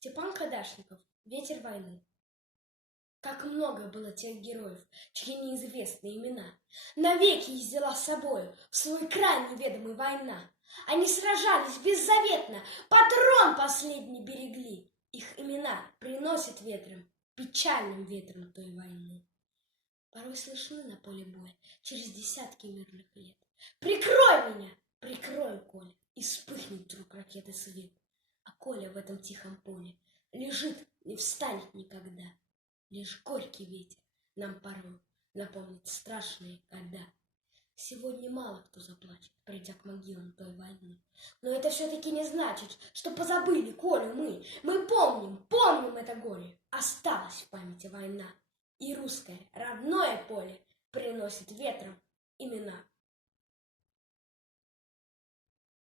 Степан Кадашников. Ветер войны. Как много было тех героев, чьи неизвестные имена навеки взяла с собою в свой край неведомый война. Они сражались беззаветно, патрон последний берегли. Их имена приносят ветром, печальным ветром той войны. Порой слышны на поле боя через десятки мирных лет. Прикрой меня, прикрой, Коля, и вспыхнет вдруг ракеты свет. А Коля в этом тихом поле лежит, не встанет никогда. Лишь горький ветер нам порой напомнит страшные года. Сегодня мало кто заплачет, придя к могилам той войны. Но это все-таки не значит, что позабыли Колю мы. Мы помним это горе. Осталась в памяти война. И русское родное поле приносит ветром имена.